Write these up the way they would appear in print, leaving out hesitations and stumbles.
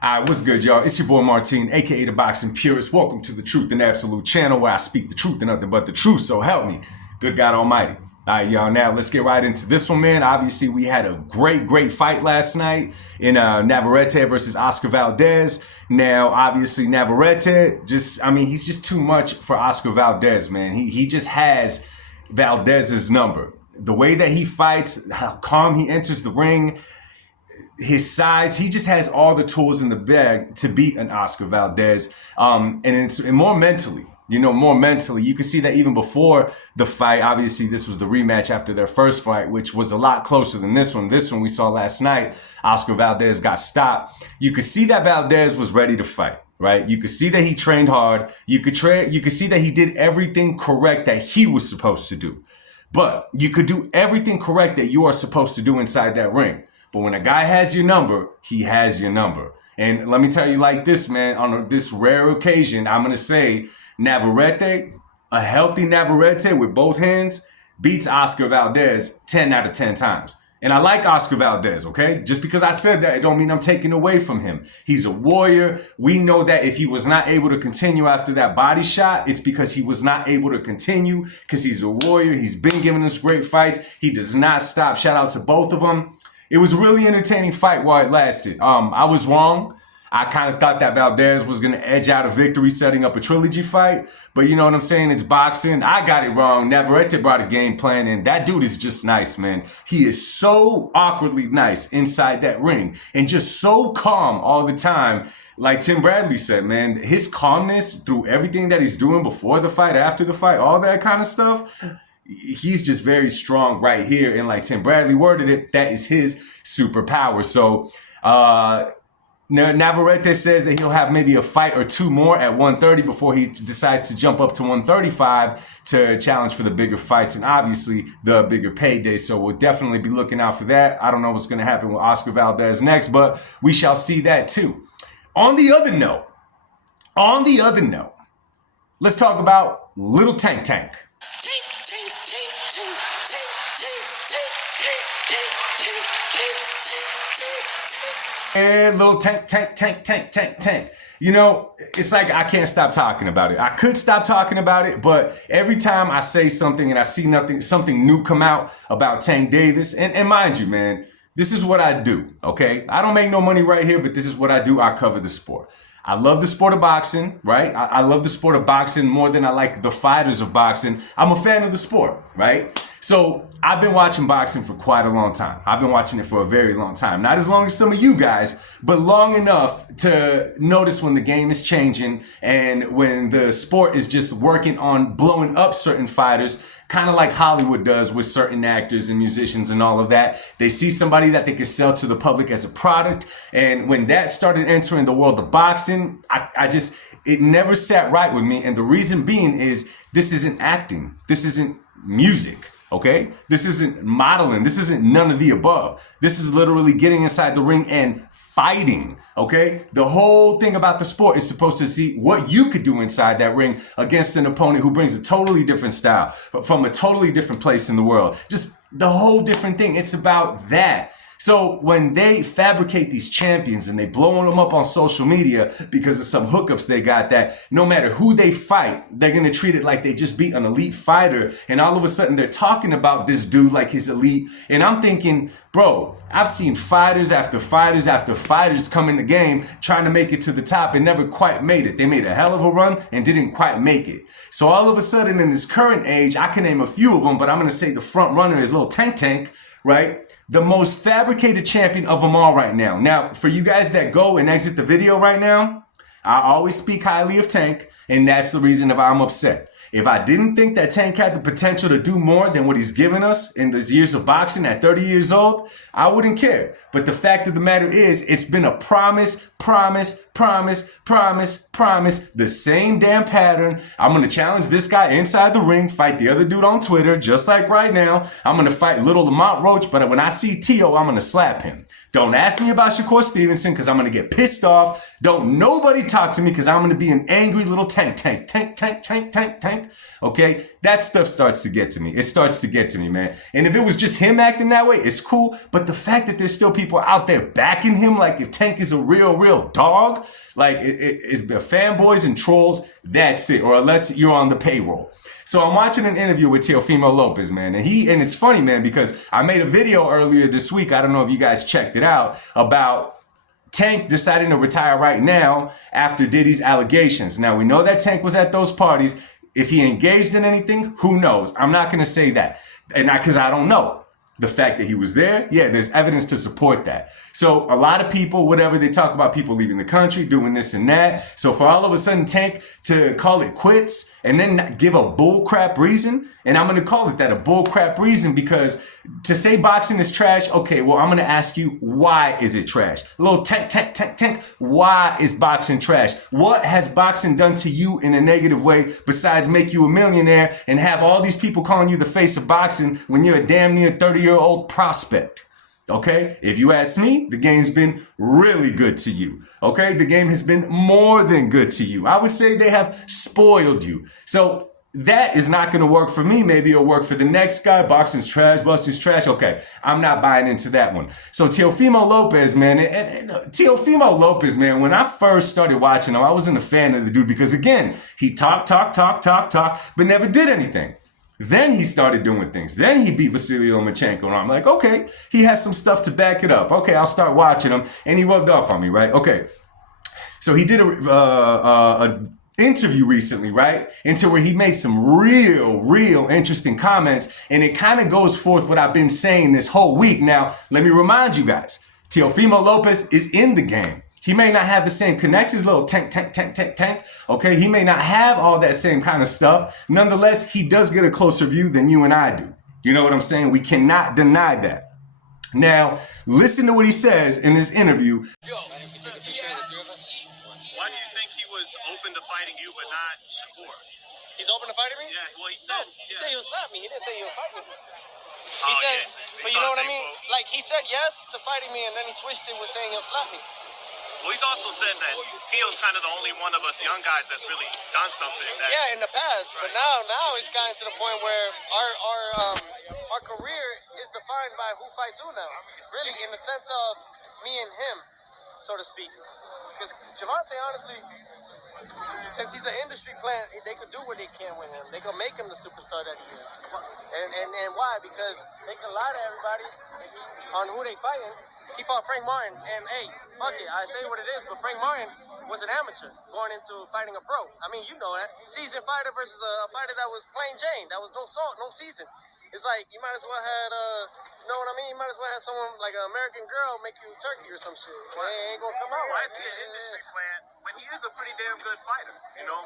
Alright, what's good, y'all? It's your boy Martin, aka the Boxing Purist. Welcome to the Truth and Absolute channel where I speak the truth and nothing but the truth, so help me. Good God Almighty. Alright, y'all, now let's get right into this one, man. Obviously, we had a great fight last night in Navarrete versus Oscar Valdez. Now, obviously, Navarrete, he's just too much for Oscar Valdez, man. He just has Valdez's number. The way that he fights, how calm he enters the ring, his size, he just has all the tools in the bag to beat an Oscar Valdez. And more mentally, more mentally. You can see that even before the fight. Obviously, this was the rematch after their first fight, which was a lot closer than this one. This one we saw last night, Oscar Valdez got stopped. You could see that Valdez was ready to fight, right? You could see that he trained hard. You could see that he did everything correct that he was supposed to do. But you could do everything correct that you are supposed to do inside that ring. But when a guy has your number, he has your number. And let me tell you like this, man, on this rare occasion, I'm going to say Navarrete, a healthy Navarrete with both hands, beats Oscar Valdez 10 out of 10 times. And I like Oscar Valdez, okay? Just because I said that, it don't mean I'm taking away from him. He's a warrior. We know that if he was not able to continue after that body shot, it's because he was not able to continue because he's a warrior. He's been giving us great fights. He does not stop. Shout out to both of them. It was a really entertaining fight while it lasted. I was wrong. I kind of thought that Valdez was going to edge out a victory setting up a trilogy fight. But you know what I'm saying? It's boxing. I got it wrong. Navarrete brought a game plan, and that dude is just nice, man. He is so awkwardly nice inside that ring and just so calm all the time. Like Tim Bradley said, man, his calmness through everything that he's doing before the fight, after the fight, all that kind of stuff, he's just very strong right here. And like Tim Bradley worded it, that is his superpower. So Navarrete says that he'll have maybe a fight or two more at 130 before he decides to jump up to 135 to challenge for the bigger fights and obviously the bigger payday. So we'll definitely be looking out for that. I don't know what's going to happen with Oscar Valdez next, but we shall see that too. On the other note, let's talk about Lil Tank Tank. And Lil Tank Tank. You know, it's like I can't stop talking about it. I could stop talking about it, but every time I say something and I see something new come out about Tank Davis, and mind you, man, this is what I do, okay? I don't make no money right here, but this is what I do. I cover the sport. I love the sport of boxing, right? I love the sport of boxing more than I like the fighters of boxing. I'm a fan of the sport, right? So I've been watching boxing for quite a long time. I've been watching it for a very long time. Not as long as some of you guys, but long enough to notice when the game is changing and when the sport is just working on blowing up certain fighters, kind of like Hollywood does with certain actors and musicians and all of that. They see somebody that they can sell to the public as a product. And when that started entering the world of boxing, it never sat right with me. And the reason being is this isn't acting. This isn't music. Okay? This isn't modeling. This isn't none of the above. This is literally getting inside the ring and fighting. Okay? The whole thing about the sport is supposed to see what you could do inside that ring against an opponent who brings a totally different style, but from a totally different place in the world. Just the whole different thing. It's about that. So when they fabricate these champions and they blow them up on social media because of some hookups they got, that no matter who they fight, they're going to treat it like they just beat an elite fighter. And all of a sudden they're talking about this dude like he's elite. And I'm thinking, bro, I've seen fighters after fighters after fighters come in the game trying to make it to the top and never quite made it. They made a hell of a run and didn't quite make it. So all of a sudden in this current age, I can name a few of them, but I'm going to say the front runner is Lil Tank Tank, right? The most fabricated champion of them all right now. Now, for you guys that go and exit the video right now, I always speak highly of Tank, and that's the reason if I'm upset. If I didn't think that Tank had the potential to do more than what he's given us in these years of boxing at 30 years old, I wouldn't care. But the fact of the matter is, it's been a promise. The same damn pattern. I'm going to challenge this guy inside the ring, fight the other dude on Twitter, just like right now. I'm going to fight little Lamont Roach, but when I see Teo, I'm going to slap him. Don't ask me about Shakur Stevenson because I'm going to get pissed off. Don't nobody talk to me because I'm going to be an angry little tank. Okay? That stuff starts to get to me. It starts to get to me, man. And if it was just him acting that way, it's cool. But the fact that there's still people out there backing him, like if Tank is a real dog, like it's the fanboys and trolls, that's it. Or unless you're on the payroll. So I'm watching an interview with Teo Lopez, man. And it's funny, man, because I made a video earlier this week. I don't know if you guys checked it out about Tank deciding to retire right now after Diddy's allegations. Now, we know that Tank was at those parties. If he engaged in anything, who knows? I'm not going to say that. And not because I don't know. The fact that he was there, yeah, there's evidence to support that. So a lot of people, whatever, they talk about people leaving the country, doing this and that. So for all of a sudden Tank to call it quits and then give a bullcrap reason, and I'm going to call it that, a bullcrap reason, because to say boxing is trash, okay, well, I'm going to ask you, why is it trash? Lil Tank, why is boxing trash? What has boxing done to you in a negative way besides make you a millionaire and have all these people calling you the face of boxing when you're a damn near 30-year-old prospect? Okay, if you ask me, the game's been really good to you. Okay, the game has been more than good to you. I would say they have spoiled you. So that is not going to work for me. Maybe it'll work for the next guy. Boxing's trash, boxing's trash. Okay, I'm not buying into that one. So Teo Lopez, man, and Teo Lopez, man, when I first started watching him, I wasn't a fan of the dude because, again, he talked, but never did anything. Then he started doing things. Then he beat Vasily Lomachenko, and I'm like, okay, he has some stuff to back it up. Okay, I'll start watching him, and he rubbed off on me, right? Okay, so he did a interview recently, right? Into where he made some real interesting comments, and it kind of goes forth what I've been saying this whole week. Now, let me remind you guys, Teo Lopez is in the game. He may not have the same connections, little tank. Okay, he may not have all that same kind of stuff. Nonetheless, he does get a closer view than you and I do. You know what I'm saying? We cannot deny that. Now, listen to what he says in this interview. Yo, why do you think he was open to fighting you but not Shakur? He's open to fighting me? Yeah, well, he said he would slap me. He didn't say he would fight me. He said, yeah. But you know what I mean? Like, he said yes to fighting me, and then he switched it with saying he'll slap me. Well, he's also said that Teo's kind of the only one of us young guys that's really done something. Yeah, in the past, but now it's gotten to the point where our career is defined by who fights who now. Really, in the sense of me and him, so to speak. Because Javante, honestly, since he's an industry plant, they could do what they can with him. They could make him the superstar that he is. And why? Because they can lie to everybody on who they fighting. He fought Frank Martin, and hey, fuck it, I say what it is, but Frank Martin was an amateur going into fighting a pro. I mean, you know that. Seasoned fighter versus a fighter that was plain Jane. That was no salt, no season. It's like, you might as well had, you know what I mean? You might as well have someone like an American girl make you turkey or some shit. Well, it ain't gonna come out. Why is he an industry plant when he is a pretty damn good fighter? You know,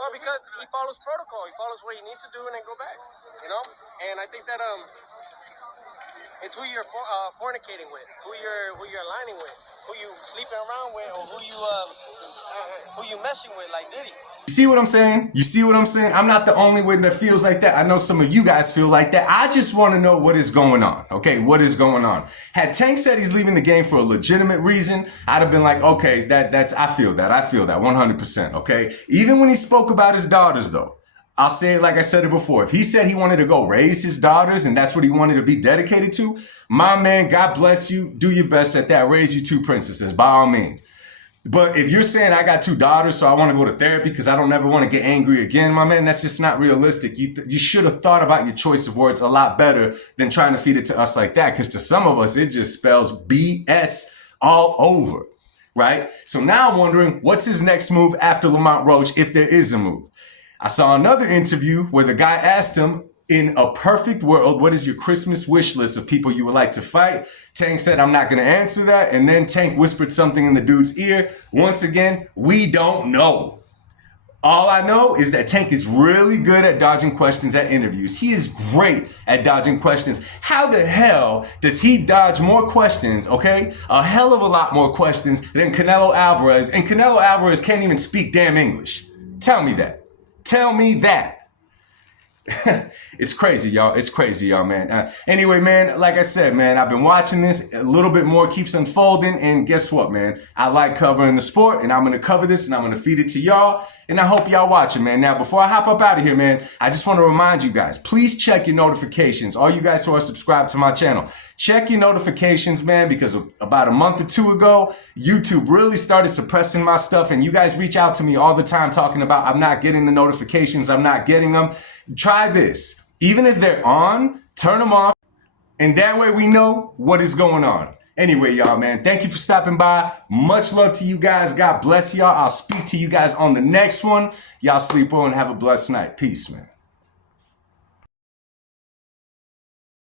well, because he follows protocol. He follows what he needs to do and then go back. You know? And I think that, it's who you're fornicating with, who you're aligning with, who you sleeping around with, or who you messing with, like Diddy. You see what I'm saying? You see what I'm saying? I'm not the only one that feels like that. I know some of you guys feel like that. I just want to know what is going on. Okay, what is going on? Had Tank said he's leaving the game for a legitimate reason, I'd have been like, okay, I feel that 100%. Okay, even when he spoke about his daughters, though. I'll say it like I said it before. If he said he wanted to go raise his daughters and that's what he wanted to be dedicated to, my man, God bless you. Do your best at that. Raise you 2 princesses, by all means. But if you're saying I got 2 daughters, so I want to go to therapy because I don't ever want to get angry again, my man, that's just not realistic. You should have thought about your choice of words a lot better than trying to feed it to us like that. Because to some of us, it just spells BS all over, right? So now I'm wondering, what's his next move after Lamont Roach, if there is a move? I saw another interview where the guy asked him, in a perfect world, what is your Christmas wish list of people you would like to fight? Tank said, I'm not going to answer that. And then Tank whispered something in the dude's ear. Once again, we don't know. All I know is that Tank is really good at dodging questions at interviews. He is great at dodging questions. How the hell does he dodge more questions, okay? A hell of a lot more questions than Canelo Alvarez. And Canelo Alvarez can't even speak damn English. Tell me that. Tell me that. It's crazy, y'all. It's crazy, y'all, man. Anyway, man, like I said, man, I've been watching this. A little bit more keeps unfolding. And guess what, man? I like covering the sport, and I'm going to cover this, and I'm going to feed it to y'all. And I hope y'all watching, man. Now, before I hop up out of here, man, I just want to remind you guys, please check your notifications. All you guys who are subscribed to my channel, check your notifications, man, because about a month or two ago, YouTube really started suppressing my stuff. And you guys reach out to me all the time talking about I'm not getting the notifications. I'm not getting them. Try this. Even if they're on, turn them off. And that way we know what is going on. Anyway, y'all, man, thank you for stopping by. Much love to you guys. God bless y'all. I'll speak to you guys on the next one. Y'all sleep well and have a blessed night. Peace, man.